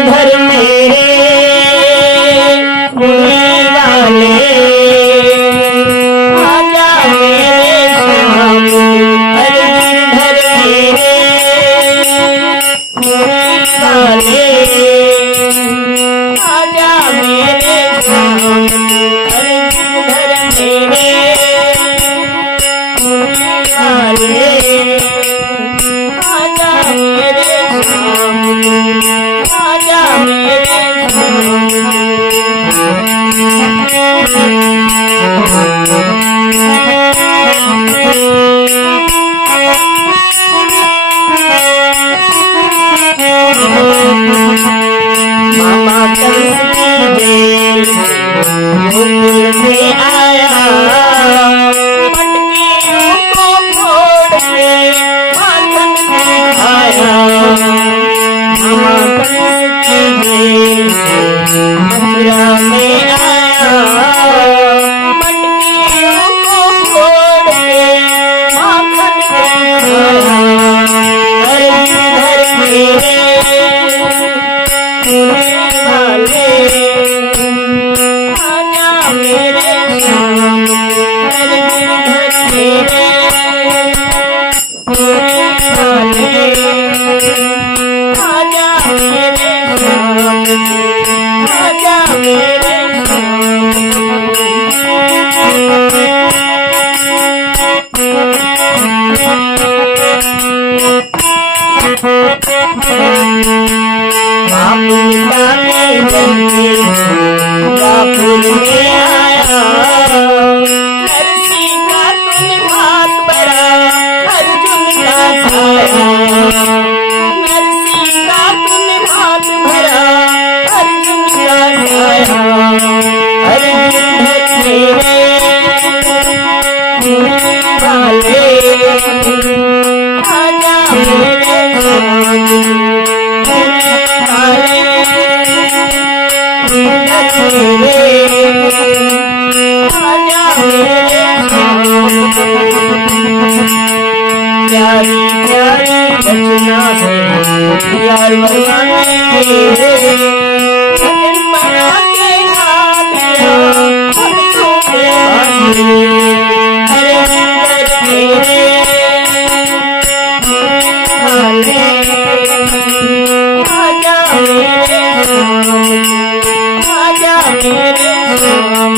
गिरधर मेरे मुरली वाले आजा मेरे श्याम। अरे गिरधर मेरे मुरली वाले आजा मेरे श्याम। अरे गिरधर मेरे मुरली वाले आजा मेरे श्याम। आजा मेरे श्याम। मामा कंस की जेल गोकुल में आया, मटकियों को फोड़ के माखन खाया। मामा कंस की जेल मथुरा में आया, मटकियों को फोड़ के माखन खाया। अरे गिरधर मेरे मुरली वाले आजा मेरे श्याम। अरे गिरधर मेरे मुरली वाले आजा मेरे श्याम। आजा मेरे बापू जाने जल्दी बापुर में आया, नरसी का तुम भात बड़ा अर्जुन का छाया। नरसी का तुम भात भरा अर्जुन का छाया। अरे गिरधर मेरे मुरली वाले आजा मेरे श्याम। प्यारी प्यारी बचना है यार मरवाने भजन बना के गा दिया भक्तों के बांसुरी। अरे गिरधर मेरे मुरली वाले आजा मेरे श्याम। आजा मेरे श्याम।